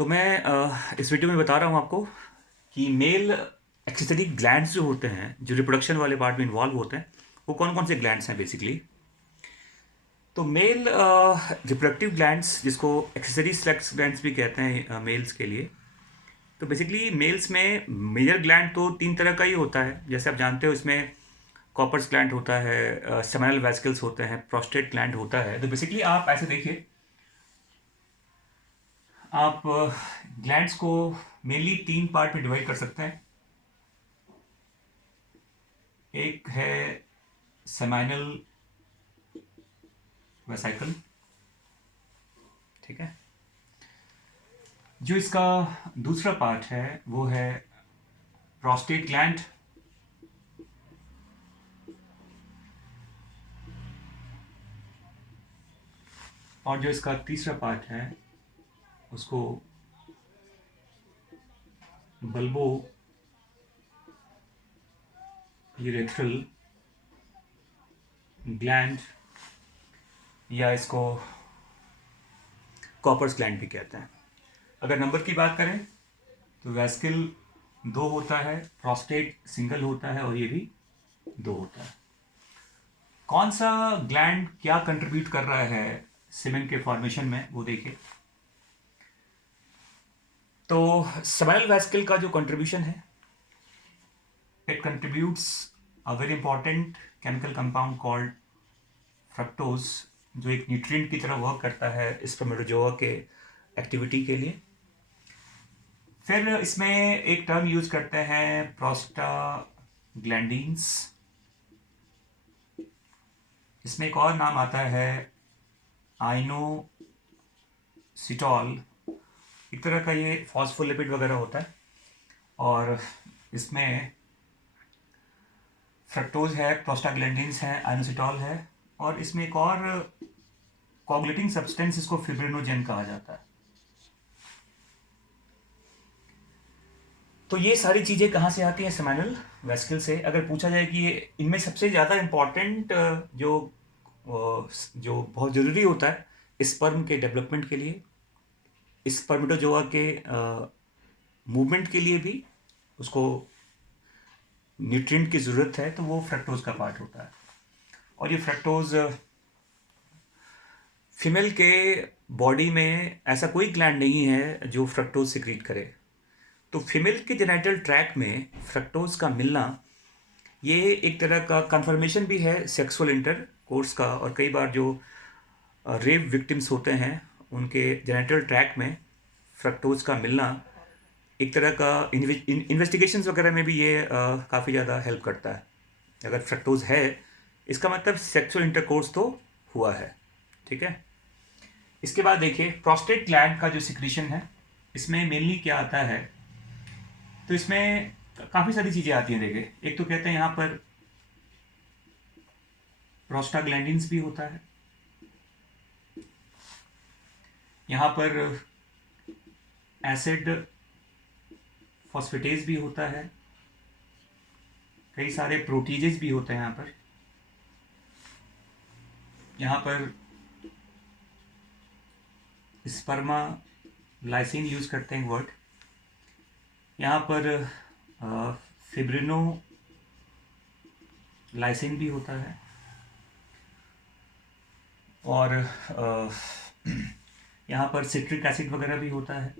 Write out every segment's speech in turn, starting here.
तो मैं इस वीडियो में बता रहा हूँ आपको कि मेल एक्सेसरी ग्लैंड्स जो होते हैं जो रिप्रोडक्शन वाले पार्ट में इन्वॉल्व होते हैं वो कौन कौन से ग्लैंड्स हैं बेसिकली। तो मेल रिप्रोडक्टिव ग्लैंड्स जिसको एक्सेसरी सेक्स ग्लैंड्स भी कहते हैं मेल्स के लिए। तो बेसिकली मेल्स में मेजर ग्लैंड तो तीन तरह का ही होता है, जैसे आप जानते हो। इसमें कॉपर्स ग्लैंड होता है, सेमिनल वेसिकल्स होते हैं, प्रोस्टेट ग्लैंड होता है। तो बेसिकली आप ऐसे देखिए, आप ग्लैंड्स को मेनली तीन पार्ट में डिवाइड कर सकते हैं। एक है सेमाइनल वेसिकल, ठीक है। जो इसका दूसरा पार्ट है वो है प्रोस्टेट ग्लैंड। और जो इसका तीसरा पार्ट है उसको बल्बो यूरेथ्रल ग्लैंड या इसको कॉपर्स ग्लैंड भी कहते हैं। अगर नंबर की बात करें तो वेसिकल दो होता है, प्रोस्टेट सिंगल होता है और ये भी दो होता है। कौन सा ग्लैंड क्या कंट्रीब्यूट कर रहा है सीमेन के फॉर्मेशन में वो देखिए। तो सेमिनल वेसिकल का जो कंट्रीब्यूशन है, it contributes a very important chemical compound called fructose, जो एक न्यूट्रिएंट की तरह वर्क करता है स्पर्मेटोजोआ के एक्टिविटी के लिए। फिर इसमें एक टर्म यूज करते हैं प्रोस्टाग्लैंडिन्स। इसमें एक और नाम आता है आइनोसिटॉल। एक तरह का ये फॉस्फोलिपिड वगैरह होता है। और इसमें फ्रक्टोज है, प्रोस्टाग्लैंडिन्स है, आइनोसिटॉल है, और इसमें एक और कोगुलेटिंग सब्सटेंस, इसको फिब्रिनोजेन कहा जाता है। तो ये सारी चीज़ें कहाँ से आती हैं? सेमिनल वेसिकल से। अगर पूछा जाए कि ये इनमें सबसे ज़्यादा इम्पॉर्टेंट जो बहुत ज़रूरी होता है स्पर्म के डेवलपमेंट के लिए, स्पर्मेटोजोआ के मूवमेंट के लिए भी उसको न्यूट्रिएंट की ज़रूरत है, तो वो फ्रक्टोज का पार्ट होता है। और ये फ्रक्टोज फीमेल के बॉडी में ऐसा कोई ग्लैंड नहीं है जो फ्रक्टोज सिक्रीट करे। तो फीमेल के जेनिटल ट्रैक्ट में फ्रक्टोज का मिलना ये एक तरह का कंफर्मेशन भी है सेक्सुअल इंटरकोर्स का। और कई बार जो रेप विक्टिम्स होते हैं उनके जेनिटल ट्रैक्ट में फ्रक्टोज का मिलना एक तरह का इन्वेस्टिगेशंस वगैरह में भी ये काफ़ी ज़्यादा हेल्प करता है। अगर फ्रक्टोज है इसका मतलब सेक्सुअल इंटरकोर्स तो हुआ है, ठीक है। इसके बाद देखिए प्रोस्टेट ग्लैंड का जो सिक्रीशन है, इसमें मेनली क्या आता है। तो इसमें काफ़ी सारी चीज़ें आती हैं। देखिए, एक तो कहते हैं यहाँ पर प्रोस्टाग्लैंडिन्स भी होता है, यहाँ पर एसिड फॉस्फेटेज भी होता है, कई सारे प्रोटीजेज भी होते हैं यहाँ पर स्पर्मा लाइसिन यूज करते हैं वर्ड। यहाँ पर फिब्रिनो लाइसिन भी होता है। और यहाँ पर सिट्रिक एसिड वगैरह भी होता है।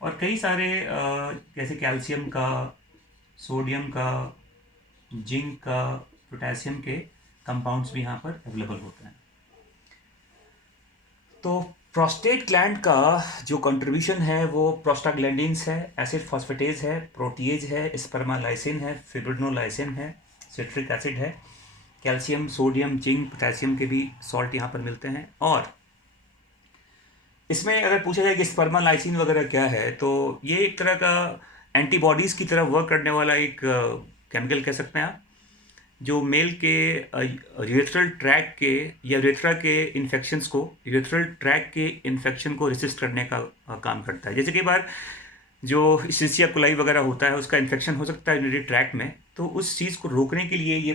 और कई सारे जैसे कैल्शियम का, सोडियम का, जिंक का, पोटेशियम के कंपाउंड्स भी यहाँ पर अवेलेबल होते हैं। तो प्रोस्टेट ग्लैंड का जो कंट्रीब्यूशन है वो प्रोस्टाग्लैंडिन्स है, एसिड फॉस्फेटेज है, प्रोटीएज है, स्पर्मालाइसिन है, फिब्रिनोलाइसिन है, सिट्रिक एसिड है, कैल्शियम, सोडियम, जिंक, पोटेशियम के भी सॉल्ट यहाँ पर मिलते हैं। और इसमें अगर पूछा जाए कि स्पर्मालाइसिन वगैरह क्या है, तो ये एक तरह का एंटीबॉडीज़ की तरह वर्क करने वाला एक केमिकल कह सकते हैं आप, जो मेल के यूरेथ्रल ट्रैक के या यूरेथ्रा के इन्फेक्शंस को, यूरेथ्रल ट्रैक के इन्फेक्शन को रेसिस्ट करने का काम करता है। जैसे कई बार जो इश्चीरिया कोलाई वगैरह होता है उसका इन्फेक्शन हो सकता है यूरिनरी ट्रैक में, तो उस चीज़ को रोकने के लिए ये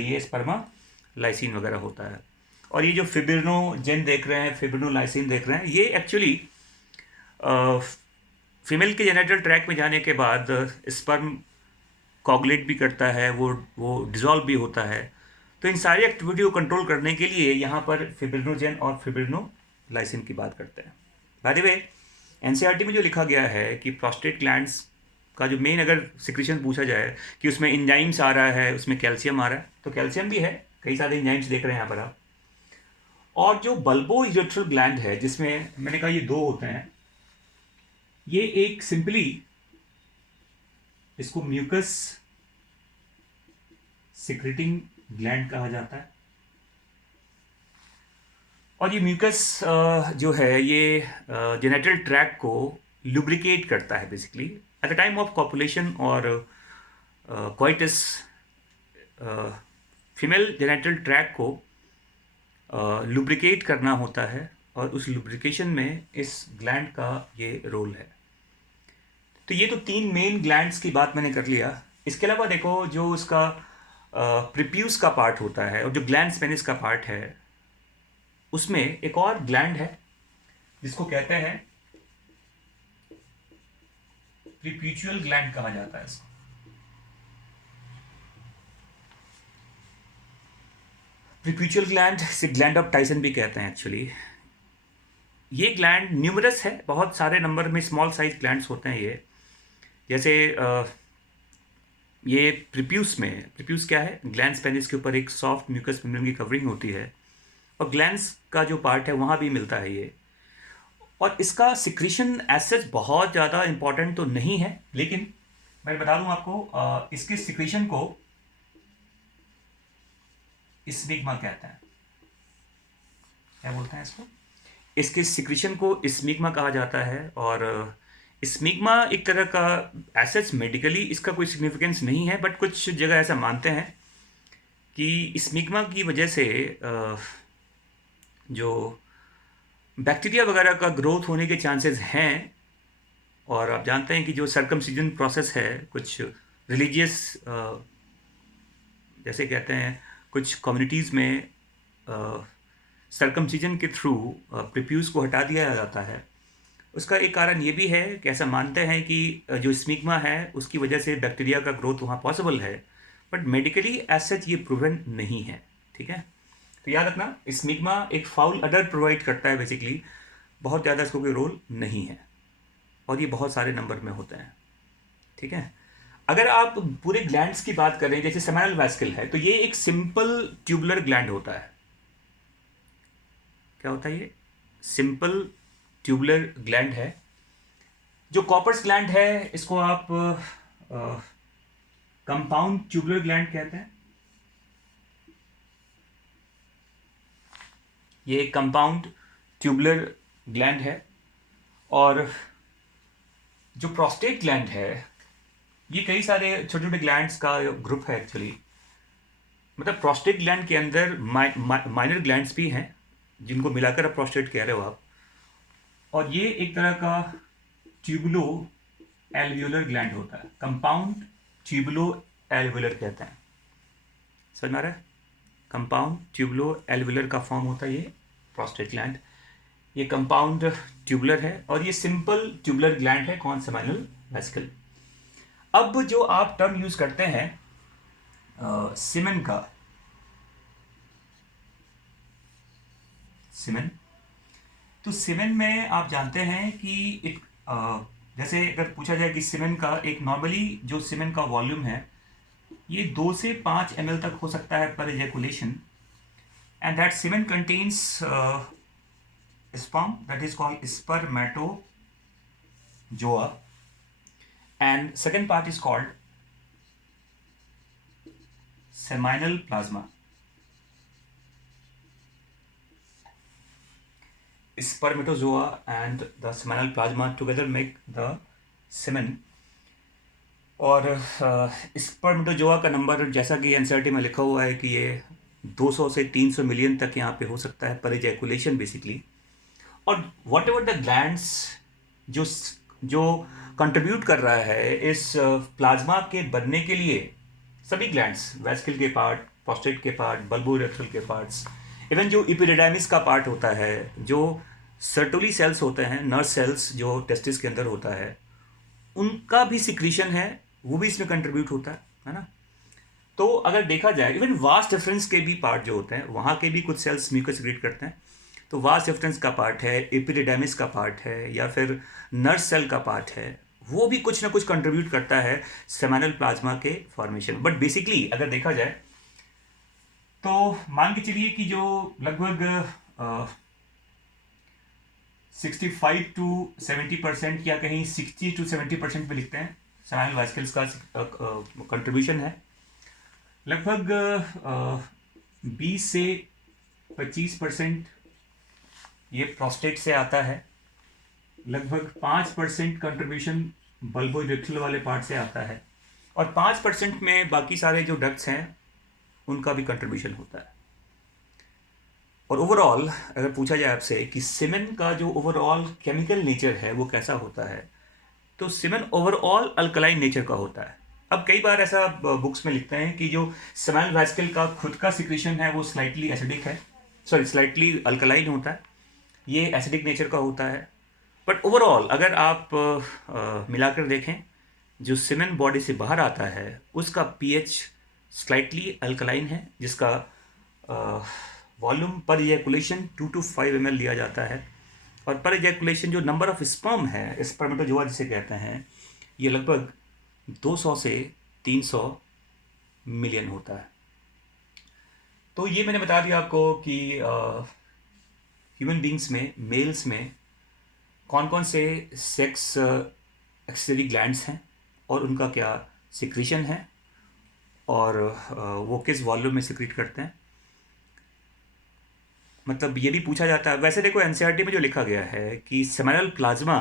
ये स्पर्मालाइसिन वगैरह होता है। और ये जो फिब्रिनोजेन देख रहे हैं, फिब्रिनोलाइसिन देख रहे हैं, ये एक्चुअली फीमेल के जेनिटल ट्रैक में जाने के बाद स्पर्म कोगुलेट भी करता है, वो डिजॉल्व भी होता है। तो इन सारी एक्टिविटी को कंट्रोल करने के लिए यहाँ पर फिब्रिनोजेन और फिब्रिनोलाइसिन की बात करते हैं। बाय द वे, एनसीईआरटी में जो लिखा गया है कि प्रोस्टेट ग्लैंड्स का जो मेन अगर सिक्रीशन पूछा जाए कि उसमें एंजाइम्स आ रहा है, उसमें कैल्शियम आ रहा है, तो कैल्शियम भी है, कई सारे एंजाइम्स देख रहे हैं यहाँ पर आप। और जो बल्बो यूरेथ्रल ग्लैंड है, जिसमें मैंने कहा ये दो होते हैं, ये एक सिंपली इसको म्यूकस सिक्रेटिंग ग्लैंड कहा जाता है। और ये म्यूकस जो है ये जेनिटल ट्रैक को लुब्रिकेट करता है basically at the time of copulation और कोइटस। फीमेल जेनिटल ट्रैक को लुब्रिकेट करना होता है और उस लुब्रिकेशन में इस ग्लैंड का ये रोल है। तो ये तो 3 मेन ग्लैंड्स की बात मैंने कर लिया। इसके अलावा देखो जो उसका प्रीप्यूस का पार्ट होता है और जो ग्लैंड्स पेनिस का पार्ट है, उसमें एक और ग्लैंड है जिसको कहते हैं प्रीप्यूचुअल ग्लैंड कहा जाता है इसको। प्रीप्यूचुअल ग्लैंड से ग्लैंड ऑफ टाइसन भी कहते हैं एक्चुअली। ये ग्लैंड न्यूमरस है, बहुत सारे नंबर में स्मॉल साइज ग्लैंड्स होते हैं ये। जैसे ये प्रीप्यूस क्या है, ग्लैंड्स पेनिस के ऊपर एक सॉफ्ट म्यूकस मेम्ब्रेन की कवरिंग होती है और ग्लैंड्स का जो पार्ट है वहाँ भी मिलता है ये। और इसका सिक्रीशन एज सच बहुत ज़्यादा इंपॉर्टेंट तो नहीं है, लेकिन मैं बता दूं आपको इसके सिक्रीशन को स्मिग्मा कहते हैं। क्या बोलते हैं इसको? इसके सिक्रीशन को स्मिग्मा कहा जाता है। और स्मिग्मा एक तरह का एज सच मेडिकली इसका कोई सिग्निफिकेंस नहीं है, बट कुछ जगह ऐसा मानते हैं कि स्मिग्मा की वजह से जो बैक्टीरिया वगैरह का ग्रोथ होने के चांसेस हैं। और आप जानते हैं कि जो सर्कमसिजन प्रोसेस है, कुछ रिलीजियस जैसे कहते हैं कुछ कम्युनिटीज़ में सर्कमसिजन के थ्रू प्रीप्यूस को हटा दिया जाता है। उसका एक कारण ये भी है कि ऐसा मानते हैं कि जो स्मिग्मा है उसकी वजह से बैक्टीरिया का ग्रोथ वहाँ पॉसिबल है, बट मेडिकली एज सच ये प्रूवन नहीं है। ठीक है, तो याद रखना स्मिग्मा एक फाउल अडर प्रोवाइड करता है बेसिकली, बहुत ज़्यादा इसको कोई रोल नहीं है और ये बहुत सारे नंबर में होते हैं। ठीक है, अगर आप पूरे ग्लैंड्स की बात करें जैसे सेमिनल वेसिकल है, तो ये एक सिंपल ट्यूबुलर ग्लैंड होता है। क्या होता है ये? सिंपल ट्यूबुलर ग्लैंड है। जो कॉपर्स ग्लैंड है इसको आप कंपाउंड ट्यूबुलर ग्लैंड कहते हैं। ये एक कंपाउंड ट्यूबुलर ग्लैंड है। और जो प्रोस्टेट ग्लैंड है ये कई सारे छोटे छोटे ग्लैंड्स का ग्रुप है एक्चुअली। मतलब प्रोस्टेट ग्लैंड के अंदर माइनर ग्लैंड्स भी हैं जिनको मिलाकर आप प्रोस्टेट कह रहे हो आप। और ये एक तरह का ट्यूबुलो एल्वियोलर ग्लैंड होता है, कंपाउंड ट्यूबुलो एल्वियोलर कहते हैं। समझ में आ रहा है? कंपाउंड ट्यूबुलो एल्वियोलर का फॉर्म होता है ये प्रोस्टेट ग्लैंड। ये कंपाउंड ट्यूबुलर है और ये सिंपल ट्यूबुलर ग्लैंड है। कौन? Seminal vesicle. अब जो आप टर्म यूज करते हैं सीमेन का, सीमेन, तो सीमेन में आप जानते हैं कि एक जैसे अगर पूछा जाए कि सीमेन का एक नॉर्मली जो सीमेन का वॉल्यूम है ये 2 से 5 ml तक हो सकता है पर ejaculation, and that semen contains sperm that is called spermatozoa, and second part is called seminal plasma. Spermatozoa and the seminal plasma together make the semen. और स्पर्मेटोजोआ का नंबर जैसा कि एनसीईआरटी में लिखा हुआ है कि ये 200 से 300 मिलियन तक यहाँ पे हो सकता है पर इजैकुलेशन बेसिकली। और वॉट एवर द ग्लैंड्स जो जो कंट्रीब्यूट कर रहा है इस प्लाज्मा के बनने के लिए, सभी ग्लैंड्स, वेसिकल के पार्ट, प्रोस्टेट के पार्ट, बल्बो यूरेथ्रल के पार्ट्स, इवन जो इपिडिडाइमिस का पार्ट होता है, जो सर्टोली सेल्स होते हैं, नर्व सेल्स जो टेस्टिस के अंदर होता है, उनका भी सिक्रीशन है, वो भी इसमें कंट्रीब्यूट होता है ना। तो अगर देखा जाए इवन वास्ट डिफरेंस के भी पार्ट जो होते हैं, वहाँ के भी कुछ सेल्स म्यूकस सिक्रीट करते हैं। तो वास्ट डिफरेंस का पार्ट है, एपिडिडाइमिस का पार्ट है, या फिर नर्व सेल का पार्ट है, वो भी कुछ ना कुछ कंट्रीब्यूट करता है सेमिनल प्लाज्मा के फॉर्मेशन। बट बेसिकली अगर देखा जाए तो मान के चलिए कि जो लगभग 65 to 70% या कहीं 60 to 70% पे लिखते हैं सेमिनल वेसिकल्स का कंट्रीब्यूशन है। लगभग 20 से 25% ये प्रोस्टेट से आता है। लगभग 5% कंट्रीब्यूशन बल्बोइरेक्टल वाले पार्ट से आता है, और 5% में बाकी सारे जो डक्ट्स हैं उनका भी कंट्रीब्यूशन होता है। और ओवरऑल अगर पूछा जाए आपसे कि सीमेन का जो ओवरऑल केमिकल नेचर है वो कैसा होता है, तो सीमेन ओवरऑल अल्कलाइन नेचर का होता है। अब कई बार ऐसा बुक्स में लिखते हैं कि जो सेमिनल वेसिकल का खुद का सिक्रीशन है वो स्लाइटली एसिडिक है, स्लाइटली अल्कलाइन होता है, ये एसिडिक नेचर का होता है। बट ओवरऑल अगर आप मिलाकर देखें, जो सीमेन बॉडी से बाहर आता है उसका पीएच स्लाइटली अल्कलाइन है, जिसका वॉल्यूम पर इजैकुलेशन 2 to 5 ml लिया जाता है, और पर इजैकुलेशन जो नंबर ऑफ स्पर्म है, स्पर्मेटोजोआ जिसे कहते हैं, ये लगभग 200 से 300 मिलियन होता है। तो ये मैंने बता दिया आपको कि ह्यूमन बींग्स में, मेल्स में कौन कौन से सेक्स एक्सक्रीटरी ग्लैंड्स हैं और उनका क्या सिक्रीशन है, और वो किस वॉल्यूम में सिक्रीट करते हैं। मतलब ये भी पूछा जाता है, वैसे देखो एनसीईआरटी में जो लिखा गया है कि seminal plasma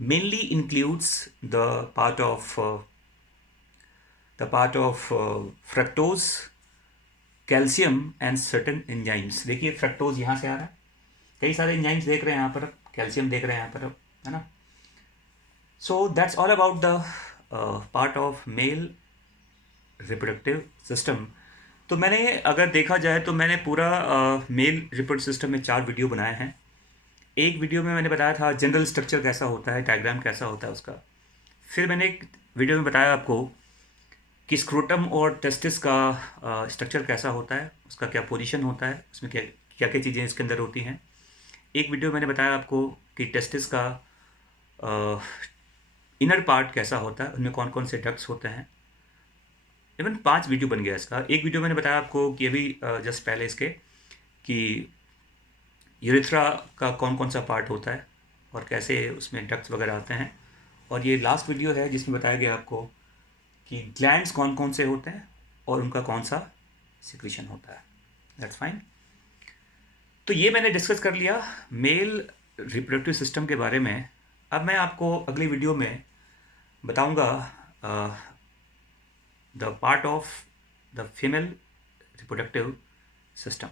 mainly includes the part of fructose, calcium and certain enzymes. देखिए फ्रक्टोज यहाँ से आ रहा है, कई सारे एंजाइम्स देख रहे हैं यहाँ पर, कैल्शियम देख रहे हैं यहाँ पर, है ना। So that's all about the part of male reproductive system. तो मैंने अगर देखा जाए तो मैंने पूरा मेल रिप्रोडक्टिव सिस्टम में 4 वीडियो बनाए हैं। एक वीडियो में मैंने बताया था जनरल स्ट्रक्चर कैसा होता है, डायग्राम कैसा होता है उसका। फिर मैंने एक वीडियो में बताया आपको कि स्क्रोटम और टेस्टिस का स्ट्रक्चर कैसा होता है, उसका क्या पोजीशन होता है, उसमें क्या क्या क्या चीज़ें इसके अंदर होती हैं। एक वीडियो मैंने बताया आपको कि टेस्टिस का इनर पार्ट कैसा होता है, उनमें कौन कौन से डक्ट्स होते हैं। इवन 5 वीडियो बन गया इसका। एक वीडियो मैंने बताया आपको कि अभी जस्ट पहले इसके कि यूरेथ्रा का कौन कौन सा पार्ट होता है और कैसे उसमें डक्ट्स वगैरह आते हैं। और ये लास्ट वीडियो है जिसमें बताया गया आपको कि ग्लैंड्स कौन कौन से होते हैं और उनका कौन सा सिक्रीशन होता है। That's fine. तो ये मैंने डिस्कस कर लिया मेल रिप्रोडक्टिव सिस्टम के बारे में। अब मैं आपको अगली वीडियो में बताऊंगा the part of the female reproductive system.